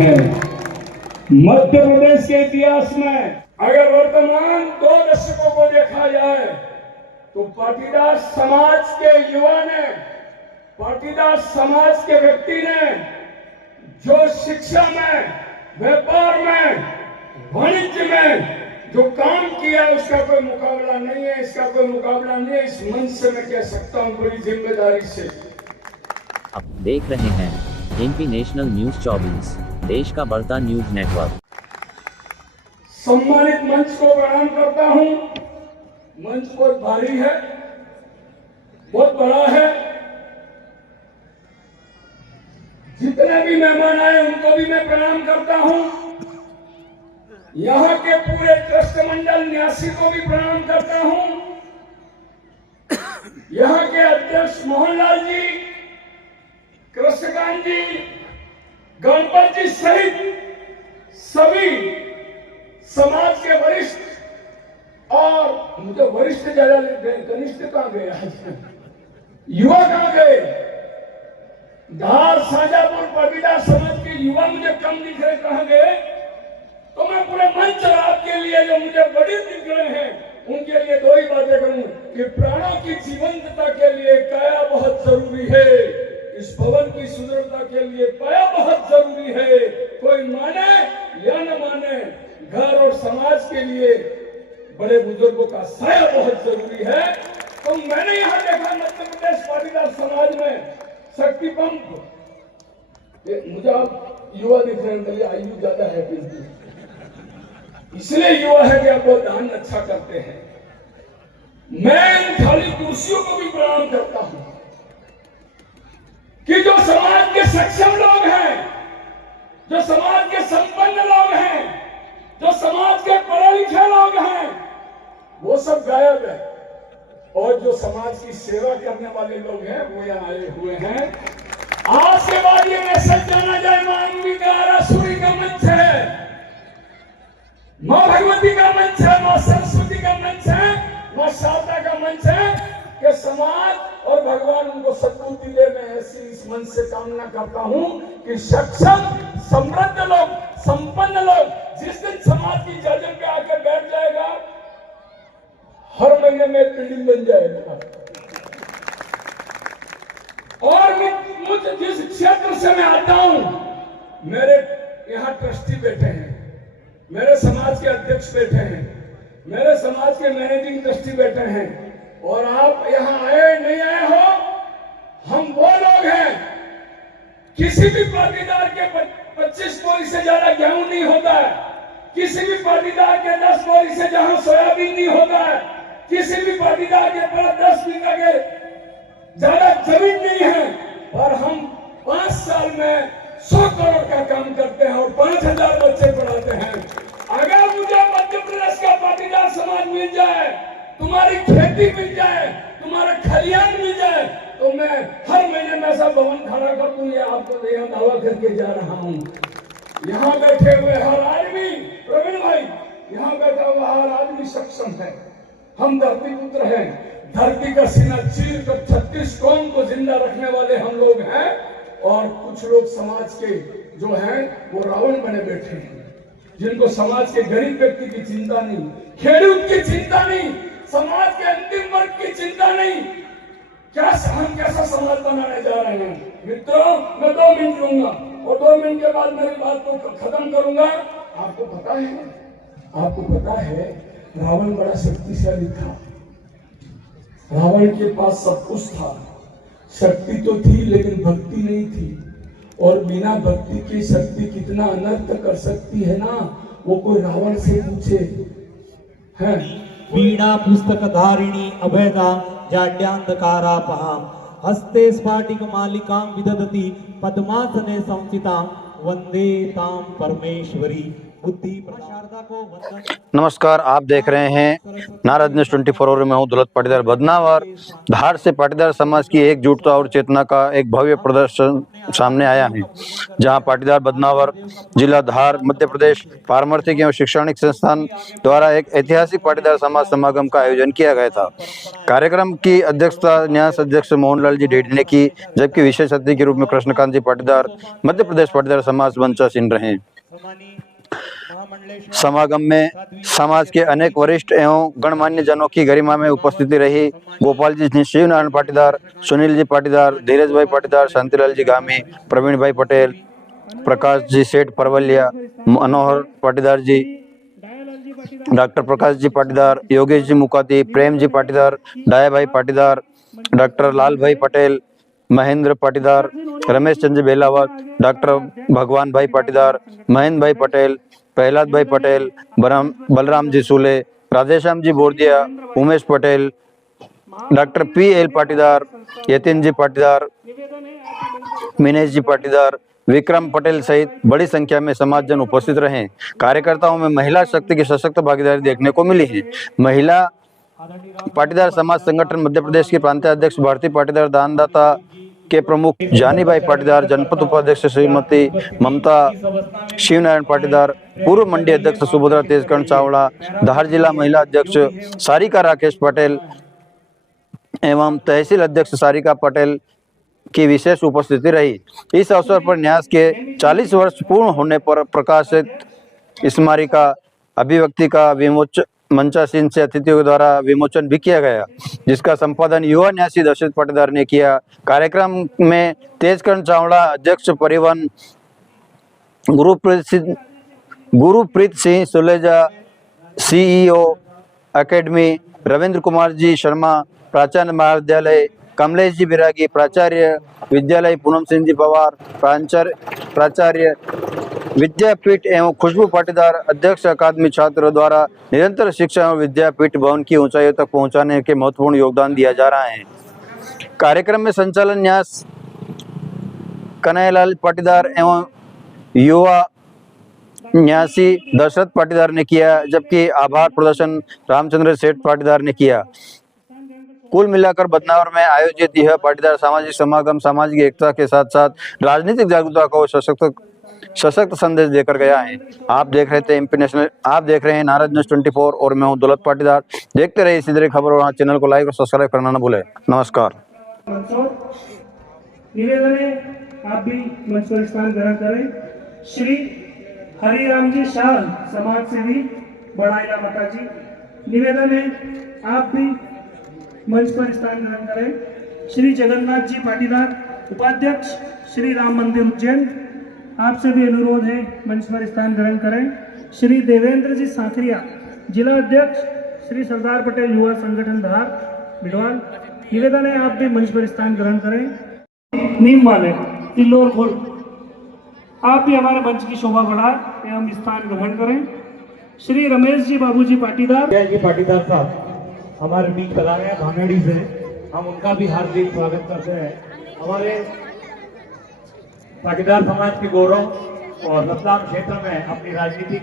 हैं। मध्य प्रदेश के इतिहास में अगर वर्तमान 2 दशकों को देखा जाए तो पाटीदार समाज के युवा ने, पाटीदार समाज के व्यक्ति ने जो शिक्षा में, व्यापार में, वाणिज्य में जो काम किया उसका कोई मुकाबला नहीं है, इसका कोई मुकाबला नहीं है। इस मंच से मैं कह सकता हूं बड़ी जिम्मेदारी से। आप देख रहे हैं एमपी नेशनल न्यूज 24, देश का बढ़ता न्यूज नेटवर्क। सम्मानित मंच को प्रणाम करता हूं। मंच बहुत भारी है, बहुत बड़ा है। जितने भी मेहमान आए उनको भी मैं प्रणाम करता हूं। यहाँ के पूरे ट्रस्ट मंडल न्यासी को भी प्रणाम करता हूं। यहाँ के अध्यक्ष मोहनलाल जी, कृष्णकांत जी, गणपत जी सहित सभी समाज के वरिष्ठ, और मुझे वरिष्ठ ज्यादा कनिष्ठ कहाँ गए, युवा कहाँ गए? धार, शाजापुर, पाटीदार समाज के युवा मुझे कम दिख रहे, कहाँ गए? तो मैं पूरे मंच आपके लिए जो मुझे बड़े दिख रहे हैं उनके लिए 2 ही बातें करूं कि प्राणों की जीवंतता के लिए काया बहुत जरूरी है। इस भवन की सुंदरता के लिए काया बहुत जरूरी है। कोई माने या न माने, घर और समाज के लिए बड़े बुजुर्गों का साया बहुत जरूरी है। तो मैंने यहाँ देखा मध्य प्रदेश पाटीदार समाज में शक्ति पंप, मुझे आप युवा दिख रहे हैं, आयु ज्यादा है इसलिए युवा है कि आप बहुत दान अच्छा करते हैं। मैं इन खाली कुर्सियों को भी प्रणाम करता हूं कि जो समाज के सक्षम लोग हैं, जो समाज के संपन्न लोग हैं, जो समाज के पढ़े लिखे लोग हैं, वो सब गायब है। और जो समाज की सेवा करने वाले लोग हैं वो यहाँ आए हुए हैं। आज के बाद ये मैसेज जाना जाए, मां अंबिका आरासुरी का मंच है, मां भगवती का मंच है, मां सरस्वती का मंच है, मां शारदा का मंच है कि समाज और भगवान उनको सद्बुद्धि दे। मैं ऐसी इस मंच से कामना करता हूं कि सक्षम, समृद्ध लोग, संपन्न लोग जिस दिन समाज की जजन पे आकर बैठ जाएगा, हर महीने में बिल्डिंग बन जाएगा। और मुझे जिस क्षेत्र से मैं आता हूं, मेरे यहाँ ट्रस्टी बैठे हैं, मेरे समाज के अध्यक्ष बैठे हैं, मेरे समाज के मैनेजिंग ट्रस्टी बैठे हैं, और आप यहाँ आए नहीं आए हो, हम वो लोग हैं। किसी भी पाटीदार के 25 बोरी से ज्यादा गेहूं नहीं होता है, किसी भी पाटीदार के 10 बोरी से जहां सोयाबीन नहीं होता है, किसी भी पाटीदार के पास 10 बीघा के ज्यादा जमीन नहीं है, और हम 5 साल में 100 करोड़ का काम करते हैं और 5000 बच्चे पढ़ाते हैं। अगर मुझे मध्य प्रदेश का पाटीदार समाज मिल जाए, तुम्हारी खेती मिल जाए, तुम्हारा खलियान मिल जाए, तो मैं हर महीने में ऐसा भवन खड़ा कर दूं। ये आपको यहाँ दावा करके जा रहा हूँ। यहाँ बैठे हुए हर आदमी, प्रवीण भाई, यहाँ बैठा हुआ हर आदमी सक्षम है। हम धरती पुत्र हैं, धरती का सीना चीर कर 36 कौम को जिंदा रखने वाले हम लोग हैं। और कुछ लोग समाज के जो हैं वो रावण बने बैठे हैं, जिनको समाज के गरीब व्यक्ति की चिंता नहीं, खेडूत की चिंता नहीं, समाज के अंतिम वर्ग की चिंता नहीं। क्या हम कैसा समाज बनाने जा रहे हैं? मित्रों, मैं 2 मिनट लूंगा और 2 मिनट के बाद मेरी बात को खत्म करूंगा। आपको पता है रावण बड़ा शक्तिशाली था, रावण के पास सब कुछ था, शक्ति तो थी लेकिन भक्ति नहीं थी। और बिना भक्ति की शक्ति कितना अनर्थ कर सकती है ना, वो कोई रावण से पूछे है। वीणा पुस्तक धारिणी अभेदा जाड्यांधकारापहा हस्ते स्फाटिक मालिकां विदधति पद्मासने संस्थितां वंदे तां परमेश्वरी बुद्धि प्रदान शारदा को वंदन नमस्कार, आप देख रहे हैं नारद न्यूज 24 और मैं हूं दौलत पाटीदार बदनावर। धार से पाटीदार समाज की एकजुटता और चेतना का एक भव्य प्रदर्शन सामने आया है, जहां पाटीदार बदनावर जिला धार मध्य प्रदेश पारमार्थिक एवं शैक्षणिक संस्थान द्वारा एक ऐतिहासिक पाटीदार समाज समागम का आयोजन किया गया था। कार्यक्रम की अध्यक्षता न्यास अध्यक्ष मोहनलाल जी डेडी ने की, जबकि विशेष अतिथि के रूप में कृष्णकांत जी पाटीदार मध्य प्रदेश पाटीदार समाज मंचासीन रहे। समागम में समाज के अनेक वरिष्ठ एवं गणमान्य जनों की गरिमा में उपस्थिति रही। गोपाल जी शिव नारायण पाटीदार, सुनील जी पाटीदार, धीरज भाई पाटीदार, शांतिलाल जी गामी, प्रवीण भाई पटेल, प्रकाश जी सेठ परवलिया, मनोहर पाटीदार जी, डॉक्टर प्रकाश जी पाटीदार, योगेश जी मुकाती, प्रेम जी पाटीदार, डाया भाई पाटीदार, डॉक्टर लाल भाई पटेल, महेंद्र पाटीदार, रमेश चंद्र बेलावत, डॉक्टर भगवान भाई पाटीदार, महेंद्र भाई पटेल, प्रहलाद भाई पटेल, बलराम जी सूले, राधेश्याम जी बोरदिया, उमेश पटेल, डॉक्टर PL पाटीदार, यतीन जी पाटीदार, मिनेश जी पाटीदार, विक्रम पटेल सहित बड़ी संख्या में समाजजन उपस्थित रहे। कार्यकर्ताओं में महिला शक्ति की सशक्त भागीदारी देखने को मिली है। महिला पाटीदार समाज संगठन मध्य प्रदेश के प्रांतीय अध्यक्ष भारती पाटीदार, दानदाता के प्रमुख जानी भाई पाटीदार, जनपद उपाध्यक्ष श्रीमती ममता शिवनारायण पाटीदार, पूर्व मंडी अध्यक्ष सुभद्रा तेजकर्ण चावड़ा, धार जिला महिला अध्यक्ष सारिका राकेश पटेल एवं तहसील अध्यक्ष सारिका पटेल की विशेष उपस्थिति रही। इस अवसर पर न्यास के 40 वर्ष पूर्ण होने पर प्रकाशित स्मारिका अभिव्यक्ति का विमोचन मंचासीन से अतिथियों द्वारा विमोचन भी किया गया, जिसका संपादन युवा न्यासी दशरथ पाटीदार ने किया। कार्यक्रम में तेजकर्ण चावड़ा अध्यक्ष परिवहन, गुरुप्रीत सिंह सुलेजा CEO एकेडमी, रविंद्र कुमार जी शर्मा प्राचार्य महाविद्यालय, कमलेश जी बिरागी प्राचार्य विद्यालय, पूनम सिंह जी पवार प्राचार्य विद्यापीठ एवं खुशबू पाटीदार अध्यक्ष अकादमी छात्र द्वारा निरंतर शिक्षा एवं विद्यापीठ भवन की ऊंचाइयों तक पहुंचाने के महत्वपूर्ण योगदान दिया जा रहा है। कार्यक्रम में संचालन न्यास कन्हैयालाल पाटीदार एवं युवा न्यासी दशरथ पाटीदार ने किया, जबकि आभार प्रदर्शन रामचंद्र सेठ पाटीदार ने किया। कुल मिलाकर बदनावर में आयोजित यह पाटीदार सामाजिक समागम सामाजिक एकता के साथ साथ राजनीतिक जागरूकता को सशक्त संदेश देकर गया है। आप देख रहे हैं नारद न्यूज 24 और मैं हूं दौलत पाटीदार। देखते रहिए इसी तरह खबर और चैनल को लाइक और सब्सक्राइब करना न भूलें। नमस्कार। निवेदन है आप भी मंच पर स्थान ग्रहण करें। श्री हरिराम जी शाह समाज सेवी बड़ाइला माता जी, निवेदन है आप भी मंच पर स्थान ग्रहण करें। श्री जगन्नाथ जी पाटीदार उपाध्यक्ष श्री राम मंदिर उज्जैन, आपसे भी अनुरोध है मंच पर स्थान ग्रहण करें। श्री देवेंद्र जी सांखरिया जिला अध्यक्ष श्री सरदार पटेल युवा संगठन धार बिडवाल, निवेदन है आप भी मंच पर स्थान ग्रहण करें। नीम वाले तिल्लोर खोल, आप भी हमारे मंच की शोभा बढ़ाएं एवं स्थान ग्रहण करें। श्री रमेश जी बाबूजी पाटीदार ये पाटीदार साहब हमारे बीच पधारे हैं भांगड़ी से, हम उनका भी हार्दिक स्वागत करते हैं। हमारे पाटीदार समाज के गौरव और रतलाम क्षेत्र में अपनी राजनीतिक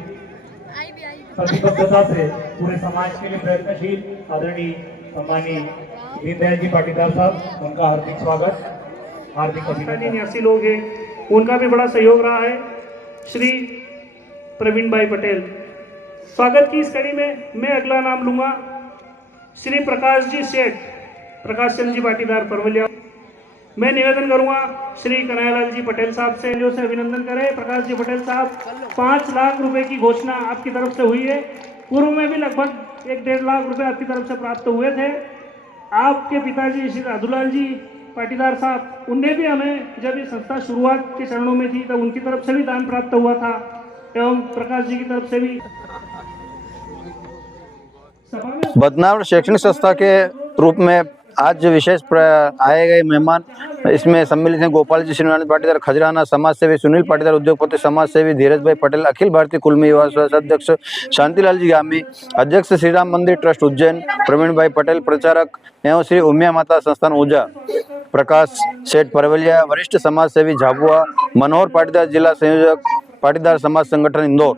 प्रतिबद्धता से पूरे समाज के लिए प्रयत्नशील आदरणीय सम्मानीय दीनदयाल जी पाटीदार साहब, उनका हार्दिक स्वागत, हार्दिक अभिनंदन। न्यासी लोग हैं, उनका भी बड़ा सहयोग रहा है। श्री प्रवीण भाई पटेल, स्वागत की इस कड़ी में मैं अगला नाम लूंगा श्री प्रकाश जी सेठ, प्रकाश चंद्र जी पाटीदार परवलिया। मैं निवेदन करूंगा श्री कन्हैयालाल जी पटेल साहब से अभिनंदन करें। प्रकाश जी पटेल साहब, 5 लाख रुपए की घोषणा आपकी तरफ से हुई है। पूर्व में भी लगभग 1-1.5 लाख रुपए आपकी तरफ से प्राप्त हुए थे। आपके पिताजी श्री राधुलाल जी पाटीदार साहब, उनने भी हमें जब ये संस्था शुरुआत के चरणों में थी तब उनकी तरफ से भी दान प्राप्त हुआ था एवं प्रकाश जी की तरफ से भी। बदनावर शैक्षणिक संस्था के रूप में आज जो विशेष आए गए मेहमान इसमें सम्मिलित हैं गोपाल जी शिवनारायण पाटीदार खजराना, समाज सेवी सुनील पाटीदार, उद्योगपति समाज सेवी धीरज भाई पटेल, अखिल भारतीय कुलमी युवा अध्यक्ष शांतिलाल जी गामी, अध्यक्ष श्री राम मंदिर ट्रस्ट उज्जैन प्रवीण भाई पटेल, प्रचारक एवं श्री उमिया माता संस्थान ऊर्जा प्रकाश सेठ परवलिया, वरिष्ठ समाज सेवी झाबुआ, मनोहर पाटीदार जिला संयोजक पाटीदार समाज संगठन इंदौर।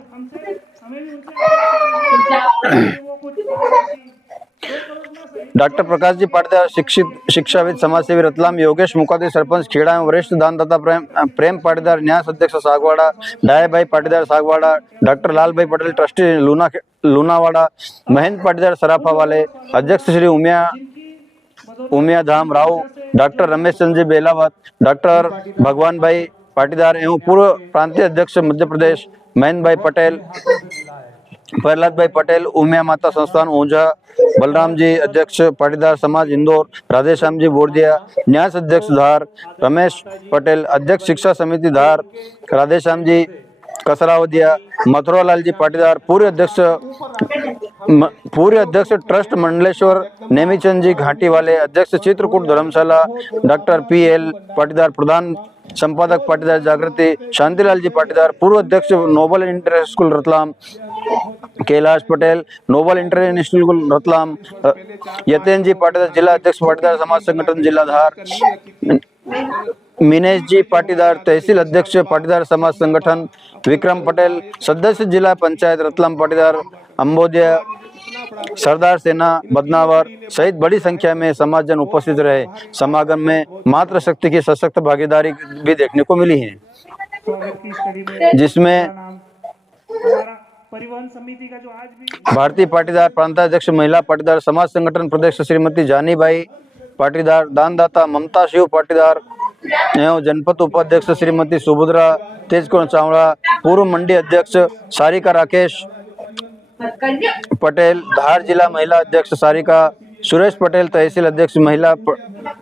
वो कुछ डॉक्टर प्रकाश जी पाटीदार शिक्षित शिक्षाविद समाजसेवी रतलाम, योगेश मुकाती सरपंच खेड़ा एवं वरिष्ठ दानदाता प्रेम पाटीदार न्यास अध्यक्ष सागवाड़ा, डायभाई पाटीदार सागवाड़ा, डॉक्टर लाल भाई पटेल ट्रस्टी लूनावाड़ा, महेंद्र पाटीदार सराफा वाले, अध्यक्ष श्री उमिया धाम राव, डॉक्टर रमेश चंद्र जी बेलावत, डॉक्टर भगवान भाई पाटीदार एवं पूर्व प्रांतीय अध्यक्ष मध्य प्रदेश महेंद्र भाई पटेल, प्रहलाद भाई पटेल, उमिया माता संस्थान ऊंझा, बलराम जी अध्यक्ष पाटीदार समाज इंदौर, राधेश्याम जी बोरदिया न्यास अध्यक्ष धार, रमेश पटेल अध्यक्ष शिक्षा समिति धार, राधेश्याम जी कसरावदिया, मथुरालाल जी पाटीदार पूर्व अध्यक्ष ट्रस्ट मंडलेश्वर, नेमीचंद जी घाटी वाले अध्यक्ष चित्रकूट धर्मशाला, डॉक्टर PL पाटीदार प्रधान संपादक पाटीदार जागृति, शांतिलाल जी पाटीदार पूर्व अध्यक्ष noble inter school Ratlam, Kailash Patel noble inter school Ratlam, Yaten ji Patidar जिला अध्यक्ष पाटीदार समाज संगठन जिला धार, मिनेश जी पाटीदार तहसील अध्यक्ष पाटीदार समाज संगठन, विक्रम पटेल सदस्य जिला पंचायत रतलाम पाटीदार अंबोदिया, सरदार सेना बदनावर सहित बड़ी संख्या में समाजजन उपस्थित रहे। समागम में मातृशक्ति की सशक्त भागीदारी भी देखने को मिली है, जिसमें परिवहन समिति का जो आज भी भारतीय पाटीदार प्रांताध्यक्ष महिला पाटीदार समाज संगठन प्रदेश श्रीमती जानीबाई पाटीदार, दानदाता ममता शिव पाटीदार एवं जनपद उपाध्यक्ष श्रीमती सुभद्रा तेजकुमार चावड़ा, पूर्व मंडी अध्यक्ष सारिका राकेश पटेल, धार जिला महिला अध्यक्ष सारिका, सुरेश पटेल तहसील अध्यक्ष महिला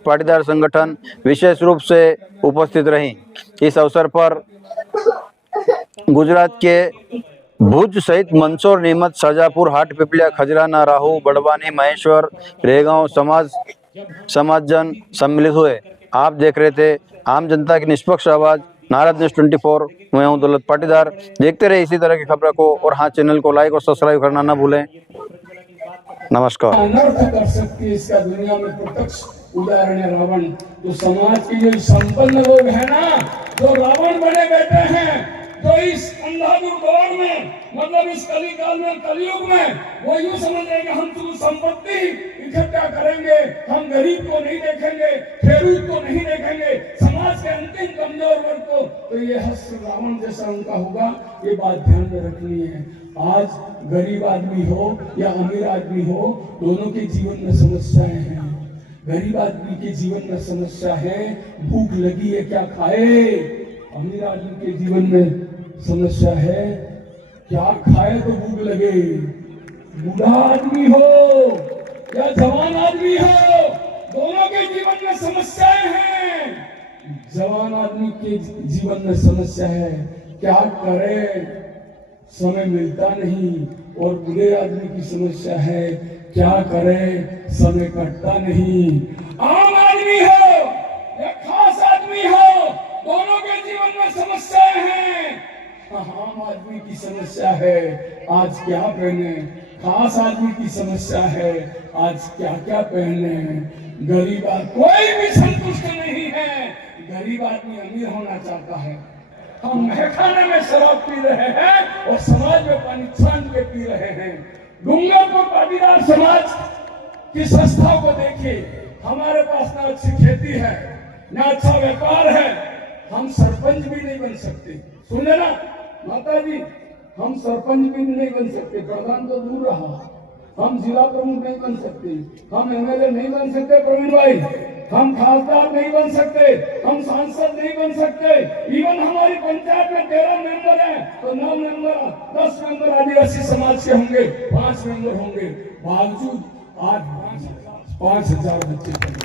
पाटीदार संगठन विशेष रूप से उपस्थित रहीं। इस अवसर पर गुजरात के भुज सहित मंदसौर, नीमच, शाजापुर, हाट पिपलिया, खजराना, राहू, बड़वानी, महेश्वर, रेगांव समाजजन सम्मिलित हुए। आप देख रहे थे आम जनता की निष्पक्ष आवाज नारद न्यूज 24। मैं हूं दौलत पाटीदार। देखते रहे इसी तरह की खबरों को, और हाँ, चैनल को लाइक और सब्सक्राइब करना ना भूलें। नमस्कार। अनर्थ कर सकती है, इसका दुनिया में प्रत्यक्ष उदाहरण है रावण। तो समाज के जो संपन्न लोग हैं ना, जो रावण बने बैठे हैं, जो इस अंधाधुंध दौर में, मतलब इस कलिकाल में, कलयुग में, वो यूं समझ रहे कि हम तो संपत्ति इकट्ठा करेंगे, हम गरीब को नहीं देखेंगे, खेडूत को नहीं देखेंगे, समाज के अंतिम कमजोर वर्ग को, तो ये हस्त रावण जैसा उनका होगा। ये बात ध्यान में रखनी है। आज गरीब आदमी हो या अमीर आदमी हो, दोनों के जीवन में समस्याएं हैं। गरीब आदमी के जीवन में समस्या है, भूख लगी है, क्या खाए। अमीर आदमी के जीवन में समस्या है, क्या खाए तो भूख लगे। बूढ़ा आदमी हो या जवान आदमी हो, दोनों के जीवन में समस्याएं हैं। जवान आदमी के जीवन में समस्या है, क्या करे, समय मिलता नहीं। और बूढ़े आदमी की समस्या है, क्या करे, समय कटता नहीं। आम आदमी हो या खास आदमी हो, दोनों के जीवन में समस्याएं हैं। आम आदमी की समस्या है, आज क्या पहने। खास आदमी की समस्या है, आज क्या क्या पहने। गरीब आदमी कोई भी संतुष्ट नहीं है। गरीब आदमी अमीर होना चाहता है। हम महखाने में शराब पी रहे हैं और समाज में पानी छान के पी रहे हैं। डूंगरपुर पाटीदार समाज की संस्थाओं को देखिए, हमारे पास ना अच्छी खेती है, ना अच्छा व्यापार है। हम सरपंच भी नहीं बन सकते। सुने ना माता जी, हम सरपंच भी नहीं बन सकते, प्रधान तो दूर रहा। हम जिला प्रमुख नहीं बन सकते, हम MLA नहीं बन सकते प्रवीण भाई, हम खासदार नहीं बन सकते, हम सांसद नहीं बन सकते। इवन हमारी पंचायत में 13 मेंबर हैं, तो 9 मेंबर, 10 मेंबर आदिवासी समाज के होंगे, 5 मेंबर होंगे। बावजूद आज 5,000 बच्चे पढ़े,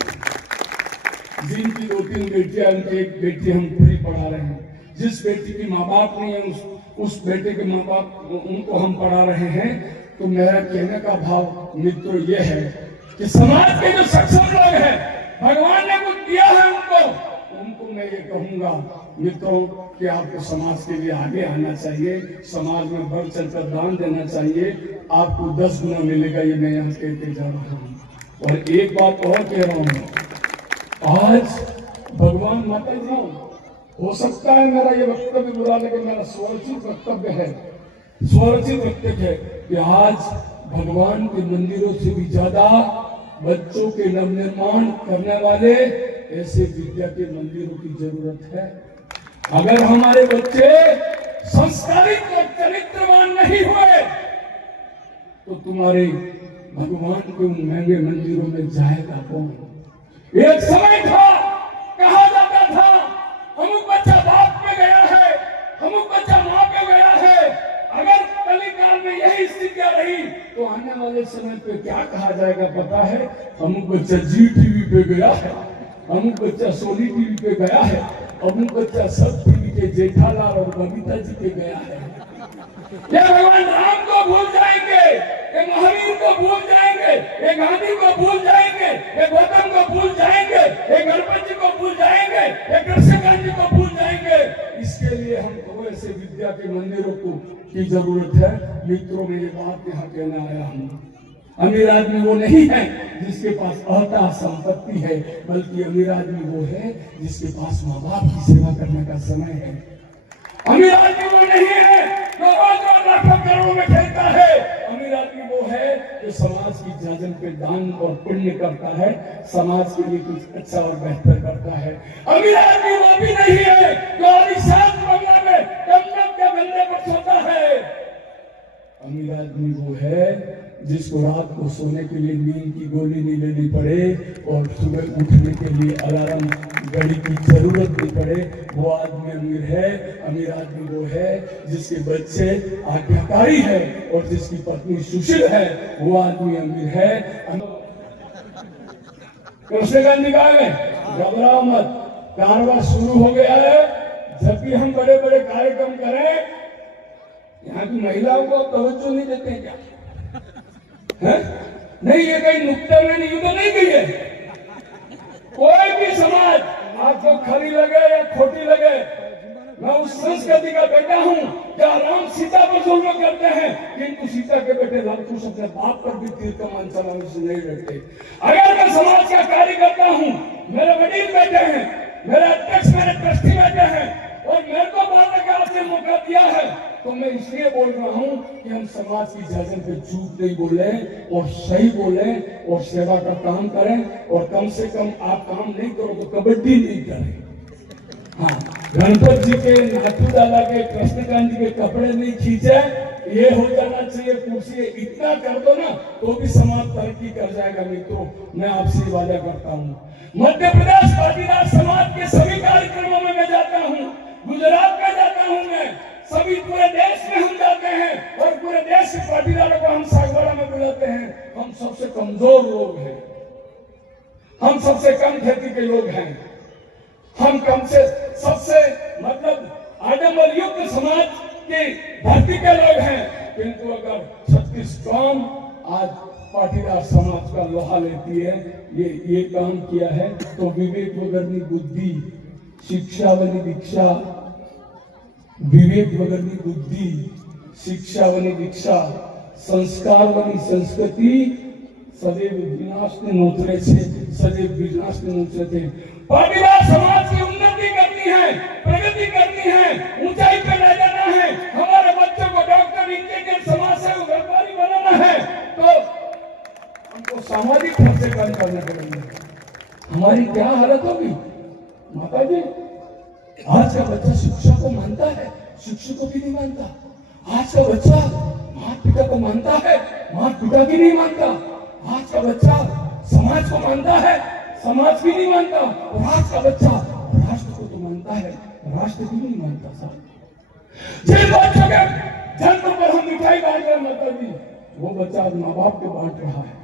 जिनकी 2-3 बेटियां, एक बेटी हम फ्री पढ़ा रहे हैं। जिस बेटी की माँ बाप नहीं है, उस बेटे के माँ बाप उनको हम पढ़ा रहे हैं। तो मेरा कहने का भाव मित्रों ये है कि समाज के जो सक्षम लोग हैं, भगवान ने कुछ दिया है उनको मैं ये कहूंगा मित्रों कि आपको समाज के लिए आगे आना चाहिए, समाज में बढ़ चढ़कर दान देना चाहिए। आपको 10 गुना मिलेगा, ये मैं यहाँ कहते जा रहा हूँ। और एक बात और कह रहा हूँ, आज भगवान माता जी, हो सकता है मेरा ये वक्तव्य बुरा लगे, मेरा स्वरचित वक्तव्य है, स्वरचित वक्तव्य है कि आज भगवान के मंदिरों से भी ज्यादा बच्चों के नवनिर्माण करने वाले ऐसे विद्या के मंदिरों की जरूरत है। अगर हमारे बच्चे संस्कारित और चरित्रवान नहीं हुए तो तुम्हारे भगवान के उन महंगे मंदिरों में जाएगा कौन? एक समय था, कहा जाता था अमुक बच्चा बाप पे गया है, अमुक बच्चा माँ पे गया है। अगर कलिकाल में यही स्थितियां रही तो आने वाले समय पे क्या कहा जाएगा पता है? अमुक बच्चा जी टीवी पे गया है, अमुक बच्चा सोनी टीवी पे गया है, अमुक बच्चा सब टीवी के जेठालाल और बबीता जी पे गया है। ये भगवान राम को भूल जाएंगे, ये महावीर को भूल जाएंगे, ये गांधी को भूल जाएंगे, ये गौतम को भूल जाएंगे, ये गणपति जी को भूल जाएंगे, ये कृष्णकांत जी को भूल जाएंगे। इसके लिए हमको ऐसे विद्या के मंदिरों की जरूरत है। मित्रों में ये बात यहाँ कहना आया हूँ, अमीर आदमी वो नहीं है जिसके पास अहता संपत्ति है, बल्कि अमीर आदमी वो है जिसके पास माँ बाप की सेवा करने का समय है। अमीर आदमी वो नहीं है जो रोज लाखों करोड़ों में खेलता है। अमीर आदमी वो है जो समाज की जाजन पे दान और पुण्य करता है, समाज के लिए कुछ अच्छा और बेहतर करता है। अमीर आदमी वो भी नहीं है जो आलिशान बंगला में कमर के बल्ले पर सोता है। अमीर आदमी वो है जिसको रात को सोने के लिए नींद की गोली नहीं लेनी पड़े और सुबह उठने के लिए अलार्म घड़ी की जरूरत नहीं पड़े, वो आदमी अमीर है। अमीर आदमी वो है जिसके बच्चे आज्ञाकारी है और जिसकी पत्नी सुशील है, वो आदमी अमीर है। कृष्णकांत जी कहा है, घबराओ मत, कारवां शुरू हो गया है। जब भी हम बड़े बड़े कार्यक्रम करें, यहाँ की महिलाओं को तवज्जो नहीं देते क्या? है? नहीं, ये कहीं नुक्ते में नहीं तो नहीं गई है। कोई भी समाज आपको खरी लगे या खोटी लगे, मैं उस संस्कृति का बेटा हूँ जहाँ राम सीता पर जुल्म करते हैं, किंतु सीता के बेटे लवकुश अपने बाप पर भी तीर कमान चलाने से नहीं डरते। अगर मैं समाज का कार्य करता हूँ, मेरे वडील बैठे हैं, मेरे अध्यक्ष मेरे ट्रस्टी बैठे हैं और मेरे को बोलने का आपने मौका दिया है, तो मैं इसलिए बोल रहा हूँ कि हम समाज की जाजन पे झूठ नहीं बोले और सही बोले और सेवा का काम करें। और कम से कम आप काम नहीं करो तो कबड्डी नहीं करें। हाँ, गणपत जी के, नाथू दादा के, कृष्णकांत जी के कपड़े नहीं खींचे, ये हो जाना चाहिए कुर्सी, इतना कर दो ना तो भी समाज तरक्की कर जाएगा। मित्रों, मैं आपसे वादा करता हूँ, मध्य प्रदेश पाटीदार समाज के सभी कार्यक्रमों में मैं जाता हूँ, गुजरात में जाता हूँ, मैं सभी पूरे देश में हम जाते हैं और पूरे देश के पाटीदारों को हम सागवाड़ा में बुलाते हैं। हम सबसे कमजोर लोग हैं, हम सबसे कम खेती के लोग हैं, हम कम से सबसे मतलब आडम्बर युक्त समाज की धरती के लोग हैं। किंतु अगर 36 कौम आज पाटीदार समाज का लोहा लेती है, ये काम किया है, तो विवेक वगरनी बुद्धि, शिक्षा वनी दीक्षा, विवेक वगरनी बुद्धि, शिक्षा वनी दीक्षा, संस्कार वनी संस्कृति, सदैव विनाश ने नोचरे से, सदैव विनाश ने नोचरे थे। पाटीदार समाज की उन्नति करनी है, प्रगति करनी है, ऊंचाई पे ले जाना है, हमारे बच्चों को डॉक्टर, इंजीनियर, समाज सेवक, व्यापारी बनाना है, तो हमको सामाजिक खर्चे कम करने पड़ेंगे। हमारी क्या हालत होगी माता जी? आज का बच्चा शिक्षा को मानता है, शिक्षक को भी नहीं मानता। आज का बच्चा माता पिता को मानता है, माता पिता की नहीं मानता। आज का बच्चा समाज को मानता है, समाज भी नहीं मानता। और आज का बच्चा राष्ट्र को तो मानता है, राष्ट्र भी नहीं मानता। साहब, जिन बच्चों के जन्म पर हम मिठाई बांट रहे माता जी, वो बच्चा आज माँ बाप को बांट रहा है।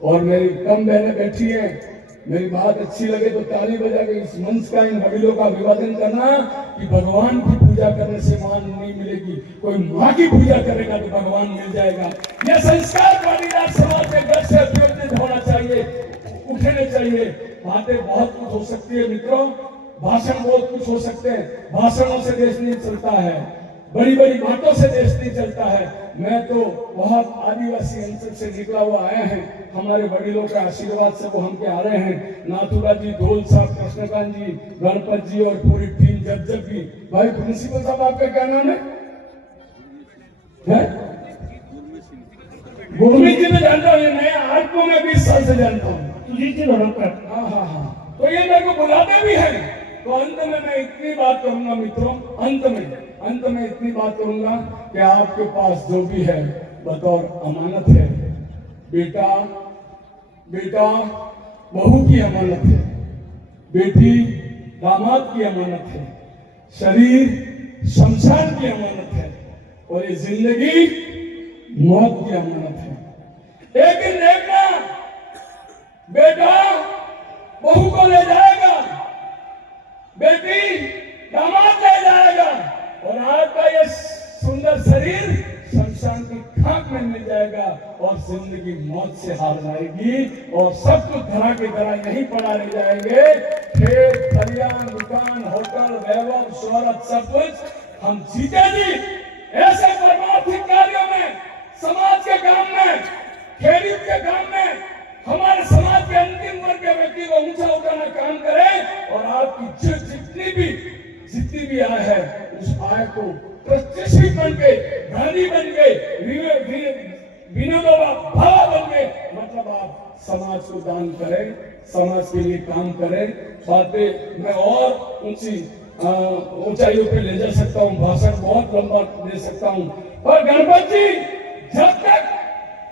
और मेरी कम बहनें बैठी है, मेरी बात अच्छी लगे तो ताली बजा के इस मंच का, इन वडीलों का अभिवादन करना कि भगवान की पूजा करने से मान नहीं मिलेगी, कोई माँ की पूजा करेगा तो भगवान मिल जाएगा। यह संस्कार पाटीदार समाज के घर से अभ्यर्थित होना चाहिए, उठने चाहिए। बातें बहुत कुछ हो सकती है मित्रों, भाषण बहुत कुछ हो सकते हैं, भाषणों से देश नहीं चलता है, बड़ी बड़ी बातों से देश नहीं चलता है। मैं तो बहुत आदिवासी अंचल से निकला हुआ आया है, हमारे वडीलों के आशीर्वाद से वो हम के आ रहे हैं। नाथुला जी, ढोल साहब, कृष्णकांत जी, गणपत जी और पूरी टीम जब भी। भाई प्रिंसिपल साहब, आपका क्या नाम है? गुरमीत जी में जानता हूँ, मैं आज को मैं 20 साल से जानता हूँ। सुजीत जी भड़ोकर। हाँ हाँ हाँ, तो ये मेरे को बुलाते भी हैं। तो अंत में मैं इतनी बात करूंगा मित्रों, अंत में इतनी बात करूंगा कि आपके पास जो भी है बतौर अमानत है, बेटा बहू की अमानत है, बेटी दामाद की अमानत है, शरीर शमशान की अमानत है, और ये जिंदगी मौत की अमानत है। एक दिन देखना बेटा बहू को ले जाएगा, बेटी दामाद ले जाएगा, और आपका ये सुंदर शरीर शमशान की खाक में मिल जाएगा, और जिंदगी मौत से हार जाएगी, और सब कुछ धरा के धरा यहीं पड़ा रह जाएंगे। खेत खलियान दुकान होटल वैभव शोहरत सब कुछ हम जीते जी ऐसे परमार्थिक कार्यों में, समाज के काम में, खेत के काम में, हमारे समाज के अंतिम वर्ग के व्यक्ति को ऊंचा उठाना काम करें, और आपकी जितनी भी आय है उस आय को प्रतिष्ठित बन के, गांधी बन के, विनोबा भावा बन के, मतलब आप समाज को दान करें, समाज के लिए काम करें। बातें मैं और ऊंचाइयों पे ले जा सकता हूँ, भाषण बहुत लंबा दे सकता हूँ, पर गणपत जी जब तक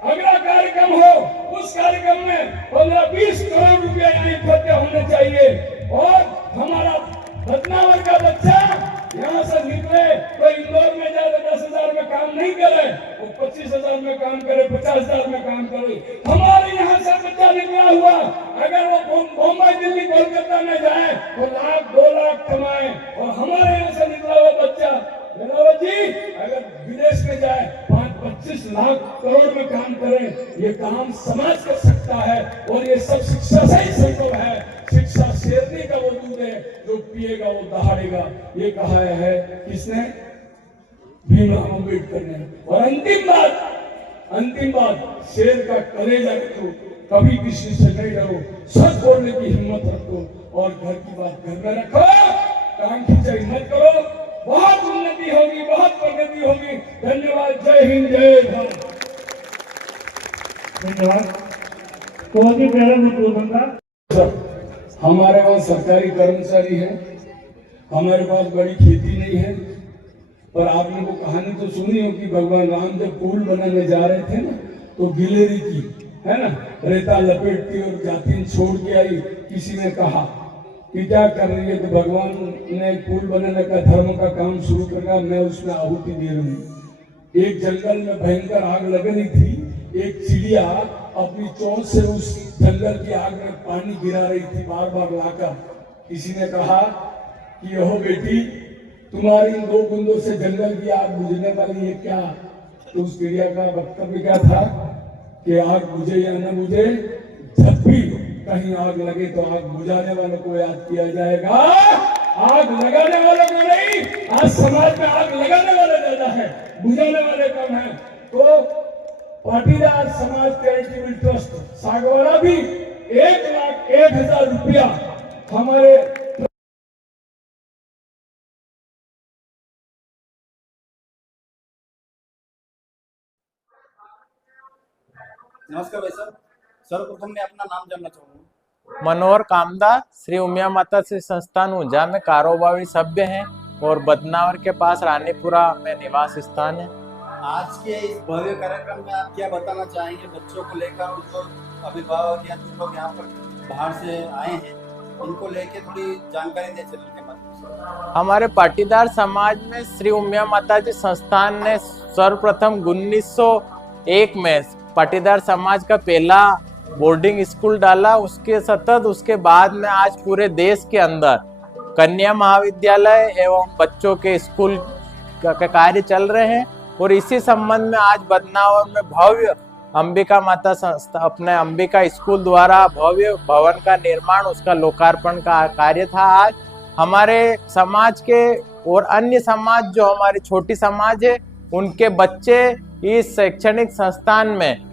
अगला कार्यक्रम हो उस कार्यक्रम में 15-20 करोड़ रुपया यहाँ इकट्ठे होने चाहिए, और हमारा बदनावर का बच्चा यहाँ से निकले तो इंदौर में जाए तो 10,000 में काम नहीं करे, वो 25,000 में काम करे, 50,000 में काम करे। हमारे यहाँ से बच्चा निकला हुआ अगर वो मुंबई दिल्ली कोलकाता में जाए तो 1,00,000 2,00,000 कमाए, और हमारे यहाँ से निकला हुआ बच्चा जी अगर विदेश में जाए 5-25 लाख करोड़ में काम करें, ये काम समाज कर सकता है, और ये सब शिक्षा से ही संभव है। शिक्षा शेरनी का वो दूध है, जो पिएगा वो दहाड़ेगा, ये कहा है किसने? भीमराव अम्बेडकर ने। और अंतिम बात शेर का कलेजा रखो, कभी किसी से नहीं डरो, सच बोलने की हिम्मत रखो, और घर की बात घर में रखो, काम खिंचाई मत करो, बहुत उन्नति होगी, बहुत प्रगति होगी। धन्यवाद। जय हिंद, जय भारत। धन्यवाद। बहुत ही प्यारा बंदा। हमारे पास सरकारी कर्मचारी है, हमारे पास बड़ी खेती नहीं है, पर आपने वो कहानी तो सुनी हो कि भगवान राम जब पुल बनाने जा रहे थे ना, तो गिलेरी की है ना, रेता लपेटती और जाती छोड़ के आई। किसी ने कहा कि क्या कर रही है, तो भगवान ने पुल बनाने का धर्म का काम शुरू करना, मैं उसमें आहुति दे रही हूँ। एक जंगल में भयंकर आग लग रही थी, एक चिड़िया अपनी चोंच से उस जंगल की आग में पानी गिरा रही थी बार बार लाकर। किसी ने कहा कि यहो बेटी, तुम्हारी इन 2 बूंदों से जंगल की आग बुझने वाली है क्या? तो उस चिड़िया का वक्तव्य क्या था कि आग बुझे या न बुझे, जब भी कहीं आग लगे तो आग बुझाने वालों को याद किया जाएगा, आग लगाने वालों को नहीं। आज समाज में आग लगाने वाले ज्यादा है, बुझाने वाले कम है। तो पाटीदार समाज चैरिटेबल ट्रस्ट सागवाड़ा भी 1,01,000 रुपया हमारे नमस्कार भाई साहब, सर्वप्रथम मैं अपना नाम जानना चाहूँगा। मनोहर कामदा, श्री उमिया माता श्री संस्थान ऊंझा में कारोबारी सभ्य हैं, और बदनावर के पास रानीपुरा में निवास स्थान है। आज के इस भव्य कार्यक्रम में आप क्या बताना चाहेंगे बच्चों को लेकर, जो अभिभावक या जो लोग यहाँ पर बाहर से आए हैं, उनको लेके थोड़ी जानकारी दें चैनल के माध्यम से। हमारे पाटीदार समाज में श्री उमिया माता जी संस्थान ने सर्वप्रथम 1901 में पाटीदार समाज का पहला बोर्डिंग स्कूल डाला। उसके बाद में आज पूरे देश के अंदर कन्या महाविद्यालय एवं बच्चों के स्कूल का कार्य चल रहे हैं, और इसी संबंध में आज बदनावर में भव्य अंबिका माता संस्था अपने अंबिका स्कूल द्वारा भव्य भवन का निर्माण, उसका लोकार्पण का कार्य था। आज हमारे समाज के और अन्य समाज जो हमारी छोटी समाज है, उनके बच्चे इस शैक्षणिक संस्थान में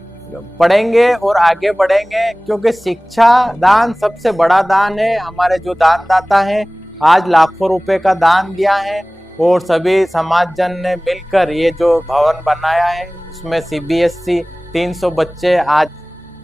पढ़ेंगे और आगे बढ़ेंगे, क्योंकि शिक्षा दान सबसे बड़ा दान है। हमारे जो दानदाता हैं आज लाखों रुपए का दान दिया है, और सभी समाजजन ने मिलकर ये जो भवन बनाया है, उसमें CBSE 300 बच्चे आज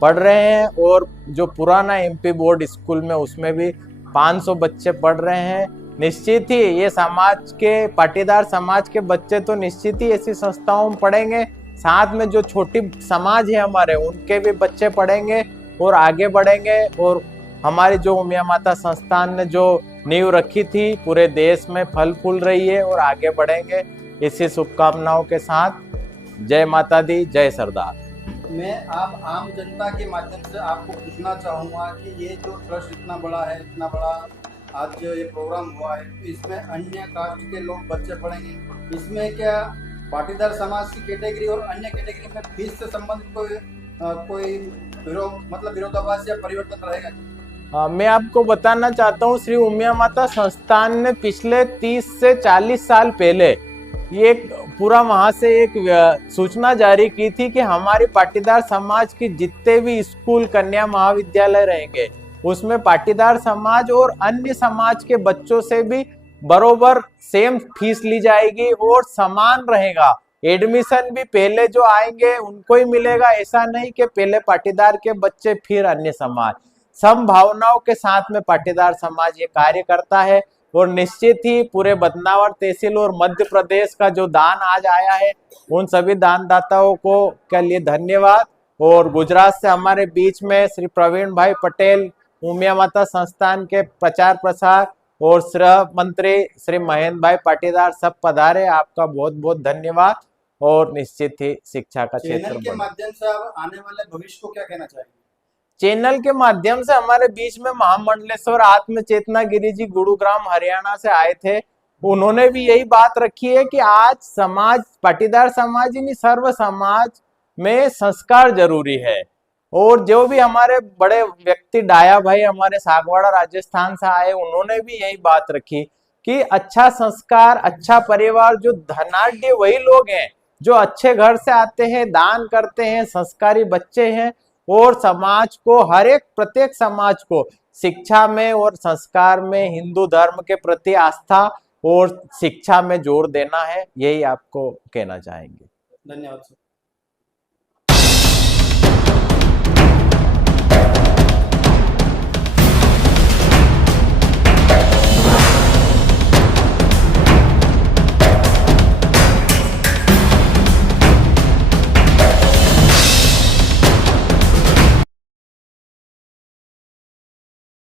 पढ़ रहे हैं और जो पुराना एमपी बोर्ड स्कूल में उसमें भी 500 बच्चे पढ़ रहे हैं। निश्चित ही ये समाज के पाटीदार समाज के बच्चे तो निश्चित ही ऐसी संस्थाओं में पढ़ेंगे, साथ में जो छोटी समाज है हमारे उनके भी बच्चे पढ़ेंगे और आगे बढ़ेंगे। और हमारी जो उमिया माता संस्थान ने जो नींव रखी थी पूरे देश में फल फूल रही है और आगे बढ़ेंगे। इसी शुभकामनाओं के साथ जय माता दी, जय सरदार। मैं आप आम जनता के माध्यम से आपको पूछना चाहूँगा कि ये जो ट्रस्ट इतना बड़ा है, इतना बड़ा आज जो ये प्रोग्राम हुआ है, तो इसमें अन्य कास्ट के लोग बच्चे पढ़ेंगे, इसमें क्या पाटीदार समाज की कैटेगरी और अन्य कैटेगरी में फीस से संबंधित कोई विरोधाभास या परिवर्तन रहेगा? मैं आपको बताना चाहता हूँ, श्री उमिया माता संस्थान ने पिछले 30 से 40 साल पहले ये पूरा वहां से एक सूचना जारी की थी कि हमारी पाटीदार समाज की जितने भी स्कूल कन्या महाविद्यालय रहेंगे उसमें पाटीदार समाज और अन्य समाज के बच्चों से भी बरोबर सेम फीस ली जाएगी और समान रहेगा। एडमिशन भी पहले जो आएंगे उनको ही मिलेगा, ऐसा नहीं कि पहले पाटीदार के बच्चे फिर अन्य समाज। समभावनाओं के साथ में पाटीदार समाज ये कार्य करता है और निश्चित ही पूरे बदनावर तहसील और मध्य प्रदेश का जो दान आज आया है उन सभी दानदाताओं को के लिए धन्यवाद। और गुजरात से हमारे बीच में श्री प्रवीण भाई पटेल उमिया माता संस्थान के प्रचार प्रसार और श्रम मंत्री श्री महेंद्र भाई पाटीदार सब पधारे, आपका बहुत बहुत धन्यवाद। और निश्चित ही शिक्षा का क्षेत्र चैनल के माध्यम से आप आने वाले भविष्य को क्या कहना चाहेंगे? चैनल के माध्यम से हमारे बीच में महामंडलेश्वर आत्म चेतना गिरी जी गुरुग्राम हरियाणा से आए थे, उन्होंने भी यही बात रखी है कि आज समाज पाटीदार समाज ही नहीं सर्व समाज में संस्कार जरूरी है। और जो भी हमारे बड़े व्यक्ति डाया भाई हमारे सागवाड़ा राजस्थान से आए, उन्होंने भी यही बात रखी कि अच्छा संस्कार अच्छा परिवार, जो धनाढ्य वही लोग हैं जो अच्छे घर से आते हैं, दान करते हैं, संस्कारी बच्चे हैं और समाज को हर एक प्रत्येक समाज को शिक्षा में और संस्कार में हिंदू धर्म के प्रति आस्था और शिक्षा में जोर देना है, यही आपको कहना चाहेंगे। धन्यवाद सर।